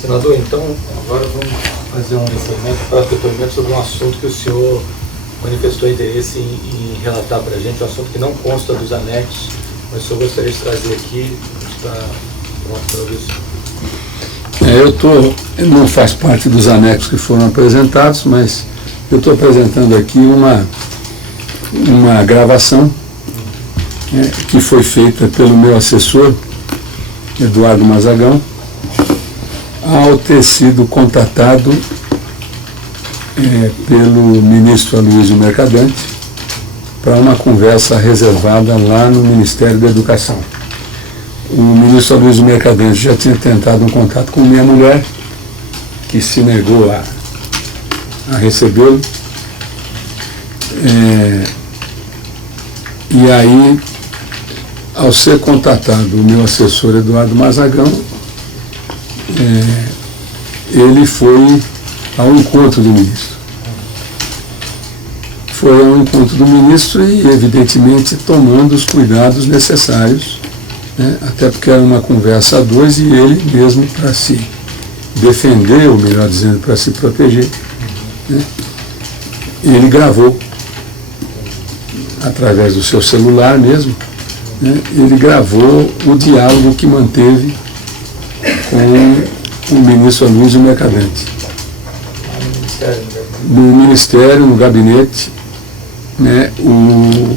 Senador, então, agora vamos fazer um encerramento para depoimento sobre um assunto que o senhor manifestou interesse em relatar para a gente, um assunto que não consta dos anexos, mas o senhor gostaria de trazer aqui para ouvir o senhor. Não faz parte dos anexos que foram apresentados, mas eu estou apresentando aqui uma gravação que foi feita pelo meu assessor, Eduardo Mazagão, ao ter sido contatado pelo ministro Aloysio Mercadante para uma conversa reservada lá no Ministério da Educação. O ministro Aloysio Mercadante já tinha tentado um contato com minha mulher, que se negou a recebê-lo. E aí, ao ser contatado o meu assessor Eduardo Mazagão, ele foi ao encontro do ministro. Foi ao encontro do ministro e, evidentemente, tomando os cuidados necessários, até porque era uma conversa a dois e ele mesmo, para se defender, ou melhor dizendo, para se proteger, ele gravou, através do seu celular mesmo, ele gravou o diálogo que manteve com o ministro Aloysio Mercadante. No Ministério, no gabinete, o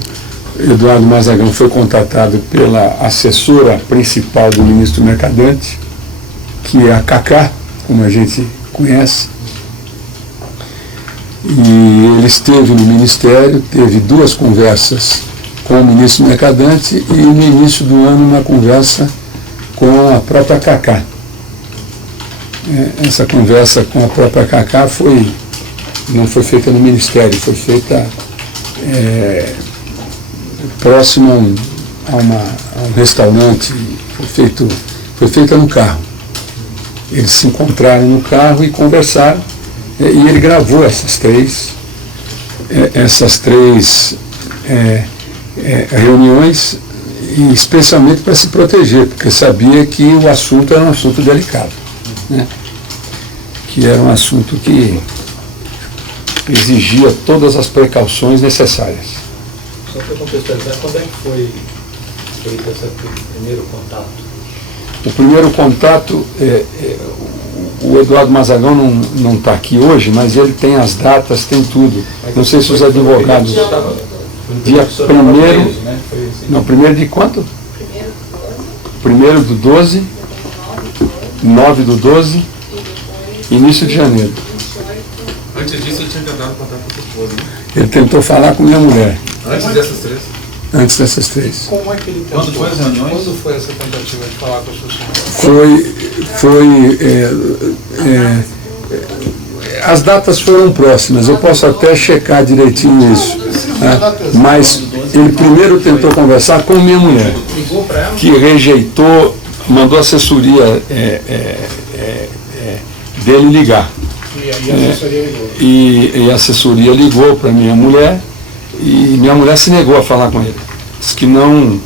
Eduardo Mazagão foi contatado pela assessora principal do ministro Mercadante, que é a Cacá, como a gente conhece, e ele esteve no Ministério, teve duas conversas com o ministro Mercadante e no início do ano uma conversa com a própria Cacá. Essa conversa com a própria Cacá não foi feita no Ministério, foi feita próximo a um restaurante, foi feita no carro. Eles se encontraram no carro e conversaram, e ele gravou essas três reuniões, e especialmente para se proteger, porque sabia que o assunto era um assunto delicado, que era um assunto que exigia todas as precauções necessárias. Só para contextualizar, quando é que foi feito esse primeiro contato? O primeiro contato, o Eduardo Mazagão não está aqui hoje, mas ele tem as datas, tem tudo. Não sei se os advogados... Dia 1º, não, 1º de quanto? 1º do 12, 9 do 12, início de janeiro. Antes disso ele tinha tentado contato com a sua esposa, né? Ele tentou falar com minha mulher. Antes dessas três? Antes dessas três. Como é que ele tentou? Quando foi as reuniões? Quando foi essa tentativa de falar com a sua esposa? As datas foram próximas, eu posso até checar direitinho isso. Mas ele primeiro tentou conversar com minha mulher, que rejeitou, mandou a assessoria dele ligar. E a assessoria ligou para minha mulher, e minha mulher se negou a falar com ele. Disse que não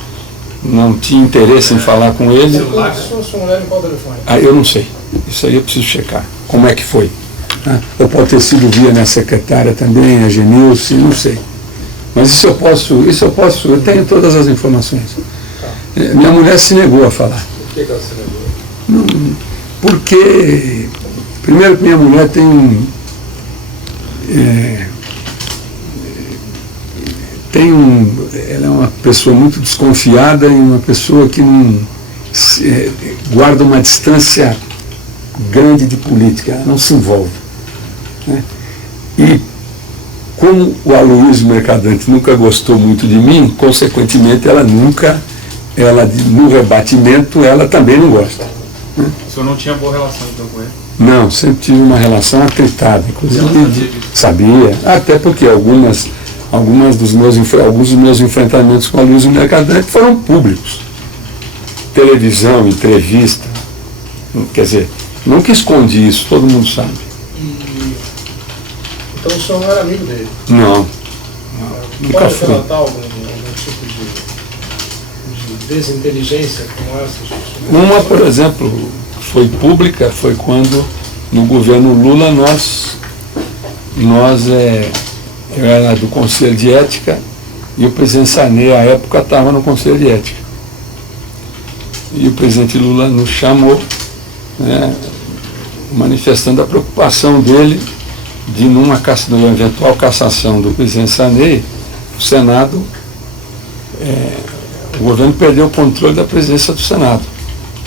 tinha interesse em falar com ele. Sua mulher em qual telefone? Eu não sei. Isso aí eu preciso checar. Como é que foi? Ou pode ter sido via minha secretária também, a Genilce, não sei. Mas isso eu posso, eu tenho todas as informações. Minha mulher se negou a falar. Por que ela se negou? Porque, primeiro que minha mulher ela é uma pessoa muito desconfiada e uma pessoa que guarda uma distância grande de política, ela não se envolve. E como o Aloysio Mercadante nunca gostou muito de mim, consequentemente no rebatimento ela também não gosta. O senhor não tinha boa relação então com ele? Não, sempre tive uma relação atritada, inclusive sabia, até porque alguns dos meus enfrentamentos com o Aloysio Mercadante foram públicos. Televisão, entrevista, quer dizer, nunca escondi isso, todo mundo sabe. Então o senhor não era amigo dele? Não, nunca Pode fui. relatar algum tipo de desinteligência como essa? Uma, por exemplo, foi pública foi quando, no governo Lula, eu era do Conselho de Ética e o presidente Sarney, à época, estava no Conselho de Ética. E o presidente Lula nos chamou, né, manifestando a preocupação dele de, numa eventual cassação do presidente Sarney, o Senado, o governo perdeu o controle da presidência do Senado,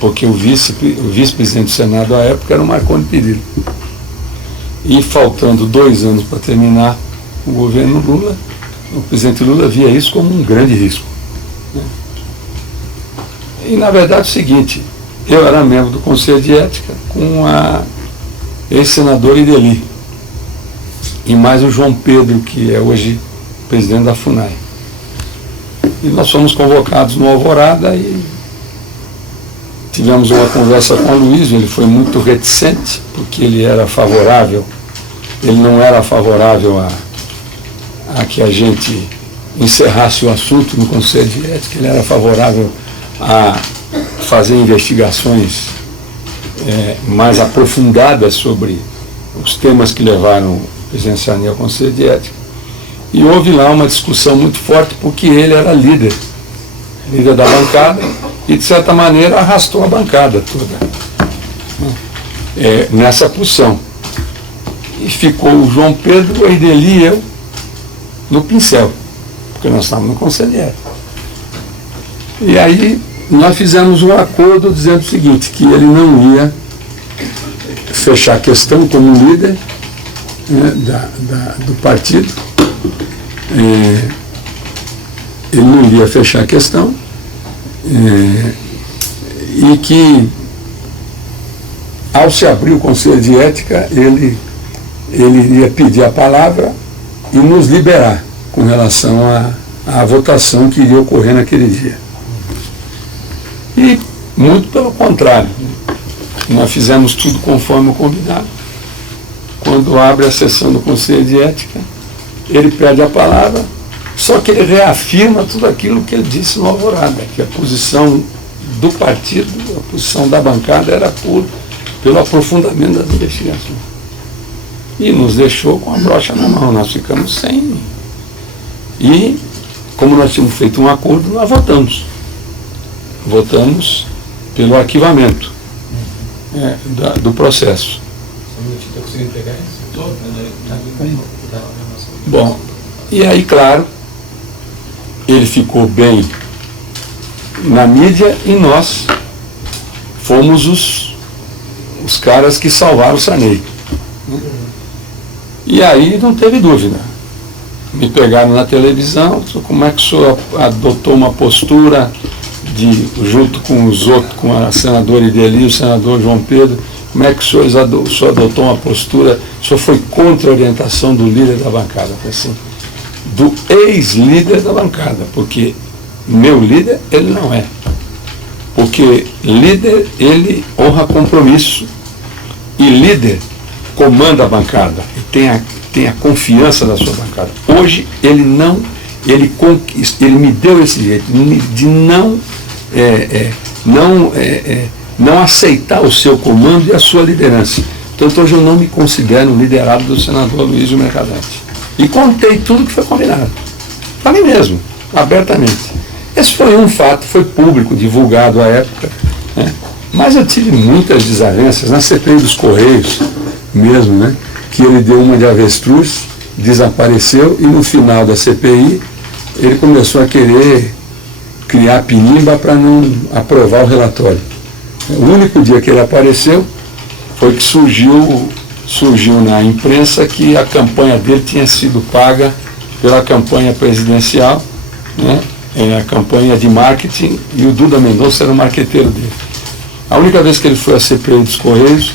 porque o vice-presidente do Senado, à época, era o Marconi Perillo. E faltando 2 anos para terminar o governo Lula, o presidente Lula via isso como um grande risco. E, na verdade, é o seguinte, eu era membro do Conselho de Ética com a ex-senadora Ideli, e mais o João Pedro, que é hoje presidente da FUNAI. E nós fomos convocados no Alvorada e tivemos uma conversa com o Luiz. Ele foi muito reticente, porque ele não era favorável a que a gente encerrasse o assunto no Conselho de Ética, ele era favorável a fazer investigações mais aprofundadas sobre os temas que levaram o presidente Sarney ao Conselho de Ética. E houve lá uma discussão muito forte, porque ele era líder da bancada, e de certa maneira arrastou a bancada toda nessa posição. E ficou o João Pedro, a Ideli e eu no pincel, porque nós estávamos no Conselho de Ética. E aí nós fizemos um acordo dizendo o seguinte, que ele não ia fechar a questão como líder, né, do partido, ele não iria fechar a questão, e que, ao se abrir o Conselho de Ética, ele iria pedir a palavra e nos liberar com relação à votação que iria ocorrer naquele dia. E, muito pelo contrário, nós fizemos tudo conforme o combinado. Quando abre a sessão do Conselho de Ética, ele pede a palavra, só que ele reafirma tudo aquilo que ele disse no Alvorada, que a posição do partido, a posição da bancada era pelo aprofundamento das investigações. E nos deixou com a brocha na mão, nós ficamos sem. E, como nós tínhamos feito um acordo, nós votamos. Votamos pelo arquivamento do processo. Está conseguindo pegar isso? Bom, e aí, claro, ele ficou bem na mídia e nós fomos os caras que salvaram o Sarney. E aí não teve dúvida. Me pegaram na televisão, como é que o senhor adotou uma postura junto com os outros, com a senadora Ideli e o senador João Pedro, como é que o senhor adotou uma postura, o senhor foi contra a orientação do líder da bancada, assim, do ex-líder da bancada, porque meu líder, ele não é. Porque líder, ele honra compromisso, e líder comanda a bancada, e tem a confiança da sua bancada. Hoje, ele me deu esse jeito de não aceitar o seu comando e a sua liderança. Portanto, hoje eu não me considero liderado do senador Luiz Mercadante. E contei tudo que foi combinado. Para mim mesmo, abertamente. Esse foi um fato, foi público, divulgado à época, né? Mas eu tive muitas desavenças, na CPI dos Correios mesmo, né? Que ele deu uma de avestruz, desapareceu, e no final da CPI ele começou a querer criar pinimba para não aprovar o relatório. O único dia que ele apareceu foi que surgiu na imprensa que a campanha dele tinha sido paga pela campanha presidencial, né? A campanha de marketing, e o Duda Mendonça era o marqueteiro dele. A única vez que ele foi à CPI dos Correios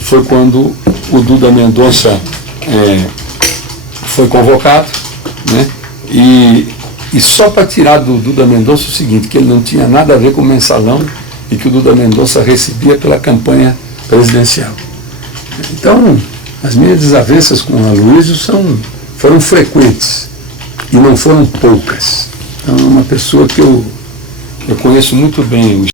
foi quando o Duda Mendonça foi convocado, né? E só para tirar do Duda Mendonça o seguinte, que ele não tinha nada a ver com o mensalão e que o Duda Mendonça recebia pela campanha presidencial. Então, as minhas desavenças com o Aloysio foram frequentes e não foram poucas. Então, é uma pessoa que eu conheço muito bem.